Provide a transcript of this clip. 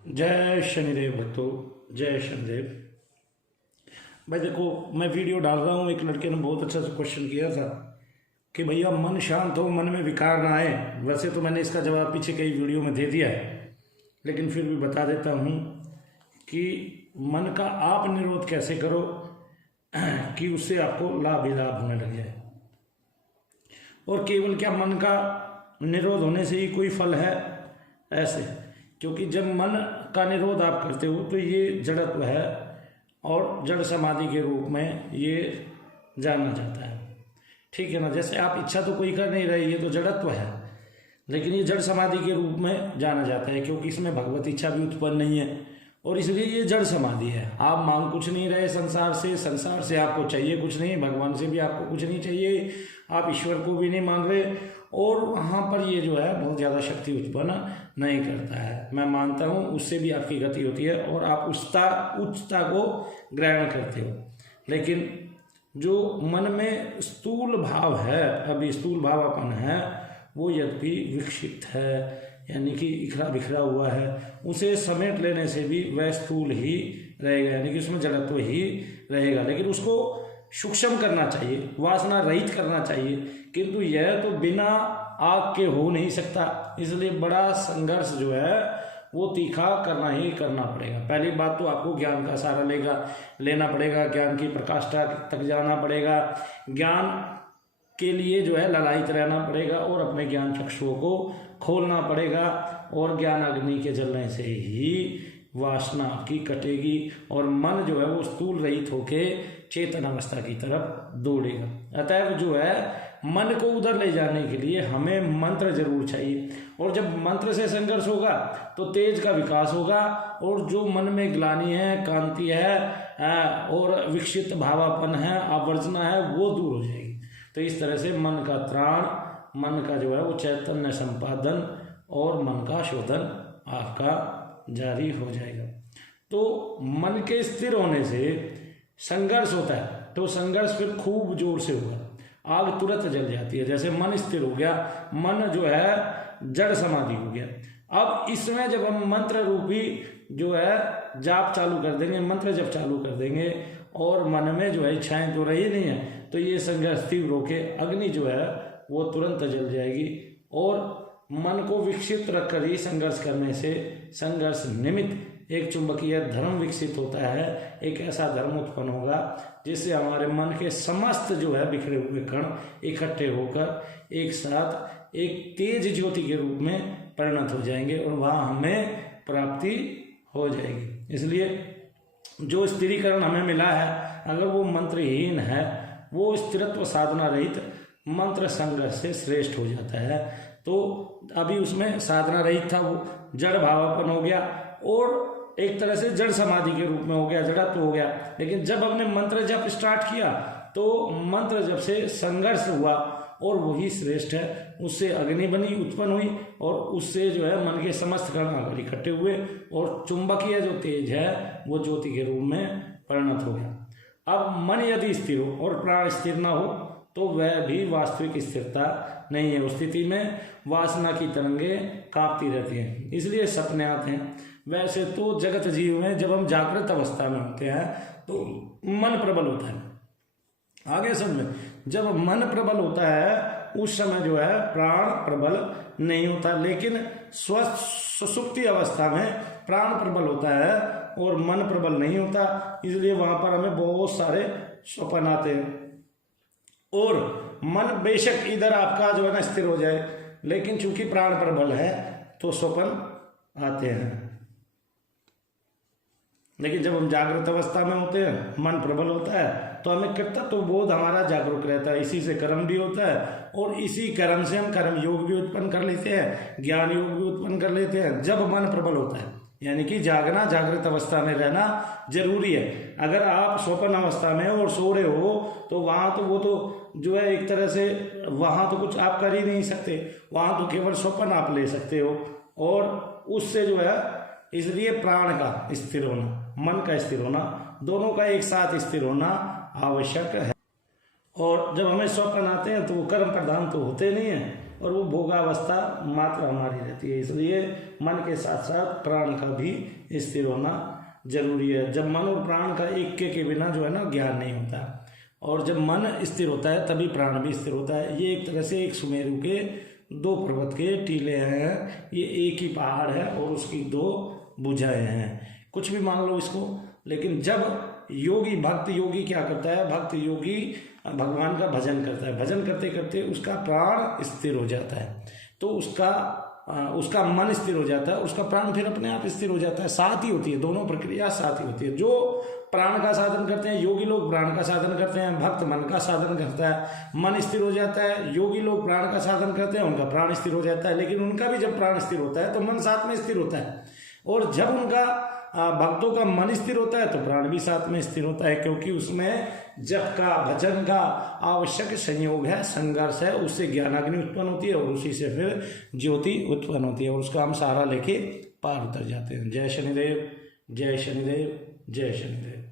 जय शनिदेव भक्तों, जय शनिदेव। भाई देखो, मैं वीडियो डाल रहा हूँ। एक लड़के ने बहुत अच्छा सा क्वेश्चन किया था कि भैया मन शांत हो, मन में विकार ना आए। वैसे तो मैंने इसका जवाब पीछे कई वीडियो में दे दिया है, लेकिन फिर भी बता देता हूँ कि मन का आप निरोध कैसे करो कि उससे आपको लाभ ही लाभ होने लग जाए। और केवल क्या मन का निरोध होने से ही कोई फल है? ऐसे, क्योंकि जब मन का निरोध आप करते हो तो ये जड़त्व है और जड़ समाधि के रूप में ये जाना जाता है। ठीक है ना। जैसे आप इच्छा तो कोई कर नहीं रहे, ये तो जड़त्व है, लेकिन ये जड़ समाधि के रूप में जाना जाता है क्योंकि इसमें भगवत इच्छा भी उत्पन्न नहीं है और इसलिए ये जड़ समाधि है। आप मांग कुछ नहीं रहे संसार से आपको चाहिए कुछ नहीं, भगवान से भी आपको कुछ नहीं चाहिए, आप ईश्वर को भी नहीं मांग रहे, और वहाँ पर ये जो है बहुत ज़्यादा शक्ति उत्पन्न नहीं करता है। मैं मानता हूँ उससे भी आपकी गति होती है और आप उच्चता को ग्रहण करते हो। लेकिन जो मन में स्थूल भाव है, अभी स्थूल भाव अपन है, वो यद्यपि विक्षिप्त है, यानी कि इखरा बिखरा हुआ है, उसे समेट लेने से भी वह स्थूल ही रहेगा, यानी कि उसमें जड़त्व ही रहेगा। लेकिन उसको सूक्ष्म करना चाहिए, वासना रहित करना चाहिए, किंतु यह तो बिना आग के हो नहीं सकता। इसलिए बड़ा संघर्ष जो है वो तीखा करना ही करना पड़ेगा। पहली बात तो आपको ज्ञान का सहारा लेना पड़ेगा, ज्ञान की प्रकाष्ठा तक जाना पड़ेगा, ज्ञान के लिए जो है ललायित रहना पड़ेगा और अपने ज्ञान चक्षुओं को खोलना पड़ेगा। और ज्ञान अग्नि के जलने से ही वासना की कटेगी और मन जो है वो स्थूल रहित होके चेतन अवस्था की तरफ दौड़ेगा। अतएव जो है मन को उधर ले जाने के लिए हमें मंत्र जरूर चाहिए, और जब मंत्र से संघर्ष होगा तो तेज का विकास होगा और जो मन में ग्लानि है, कांति है और विक्षिप्त भावापन है, आवर्जना है, वो दूर हो जाएगी। तो इस तरह से मन का त्राण, मन का जो है वो चैतन्य संपादन और मन का शोधन आपका जारी हो जाएगा। तो मन के स्थिर होने से संघर्ष होता है, तो संघर्ष फिर खूब जोर से होगा, आग तुरंत जल जाती है। जैसे मन स्थिर हो गया, मन जो है जड़ समाधि हो गया। अब इसमें जब हम मंत्र रूपी जो है जाप चालू कर देंगे, मंत्र जब चालू कर देंगे और मन में जो है इच्छाएं तो रही नहीं है, तो ये संघर्ष तीव्र होके अग्नि जो है वो तुरंत जल जाएगी। और मन को विक्षिप्त रखकर ही संघर्ष करने से संघर्ष निमित्त एक चुंबकीय धर्म विकसित होता है। एक ऐसा धर्म उत्पन्न होगा जिससे हमारे मन के समस्त जो है बिखरे हुए कण इकट्ठे होकर एक साथ एक तेज ज्योति के रूप में परिणत हो जाएंगे और वहाँ हमें प्राप्ति हो जाएगी। इसलिए जो स्थिरीकरण हमें मिला है, अगर वो मंत्रहीन है, वो स्थिरत्व साधना रहित मंत्र संघर्ष से श्रेष्ठ हो जाता है। तो अभी उसमें साधना रहित था, वो जड़ भावापन हो गया और एक तरह से जड़ समाधि के रूप में हो गया, जड़त्व हो गया। लेकिन जब हमने मंत्र जप स्टार्ट किया तो मंत्र जप से संघर्ष हुआ और वही श्रेष्ठ है। उससे अग्नि बनी, उत्पन्न हुई और उससे जो है मन के समस्त कण आकर इकट्ठे हुए और चुंबकीय जो तेज है वो ज्योति के रूप में परिणत हो गया। अब मन यदि स्थिर हो और प्राण स्थिर ना हो तो वह भी वास्तविक स्थिरता नहीं है। उस स्थिति में वासना की तरंगे कांपती रहती हैं, इसलिए सपने आते हैं। वैसे तो जगत जीव में जब हम जागृत अवस्था में होते हैं तो मन प्रबल होता है। आगे समझ, जब मन प्रबल होता है उस समय जो है प्राण प्रबल नहीं होता, लेकिन स्वस्थ सुसुप्ति अवस्था में प्राण प्रबल होता है और मन प्रबल नहीं होता। इसलिए वहां पर हमें बहुत सारे स्वप्न आते हैं और मन बेशक इधर आपका जो है ना स्थिर हो जाए, लेकिन चूंकि प्राण प्रबल है तो स्वप्न आते हैं। लेकिन जब हम जागृत अवस्था में होते हैं, मन प्रबल होता है, तो हमें कर्तव्य बोध हमारा जागरूक रहता है। इसी से कर्म भी होता है और इसी कर्म से हम कर्म योग भी उत्पन्न कर लेते हैं, ज्ञान योग भी उत्पन्न कर लेते हैं जब मन प्रबल होता है। यानी कि जागना, जागृत अवस्था में रहना जरूरी है। अगर आप स्वप्न अवस्था में और सो रहे हो तो वहाँ तो वो तो जो है एक तरह से वहाँ तो कुछ आप कर ही नहीं सकते, वहाँ तो केवल स्वप्न आप ले सकते हो। और उससे जो है, इसलिए प्राण का स्थिर होना, मन का स्थिर होना, दोनों का एक साथ स्थिर होना आवश्यक है। और जब हमें स्वप्न आते हैं तो वो कर्म प्रधान तो होते नहीं है, और वो भोगावस्था मात्र हमारी रहती है। इसलिए मन के साथ साथ प्राण का भी स्थिर होना जरूरी है। जब मन और प्राण का ऐक्य के बिना जो है ना ज्ञान नहीं होता, और जब मन स्थिर होता है तभी प्राण भी स्थिर होता है। ये एक तरह से एक सुमेरु के दो पर्वत के टीले हैं, ये एक ही पहाड़ है और उसकी दो भुजाएं हैं, कुछ भी मान लो इसको। लेकिन जब योगी, भक्त योगी क्या करता है, भक्त योगी भगवान का भजन करता है, भजन करते करते उसका प्राण स्थिर हो जाता है, तो उसका मन स्थिर हो जाता है, उसका प्राण फिर अपने आप स्थिर हो जाता है। साथ ही होती है, दोनों प्रक्रिया साथ ही होती है। जो प्राण का साधन करते हैं, योगी लोग प्राण का साधन करते हैं, भक्त मन का साधन करता है, मन स्थिर हो जाता है। योगी लोग प्राण का साधन करते हैं, उनका प्राण स्थिर हो जाता है, लेकिन उनका भी जब प्राण स्थिर होता है तो मन साथ में स्थिर होता है। और जब उनका भक्तों का मन स्थिर होता है तो प्राण भी साथ में स्थिर होता है, क्योंकि उसमें जप का, भजन का आवश्यक संयोग है, संघर्ष है, उससे ज्ञानाग्नि उत्पन्न होती है और उसी से फिर ज्योति उत्पन्न होती है और उसका हम सहारा लेके पार उतर जाते हैं। जय शनिदेव, जय शनिदेव, जय शनिदेव।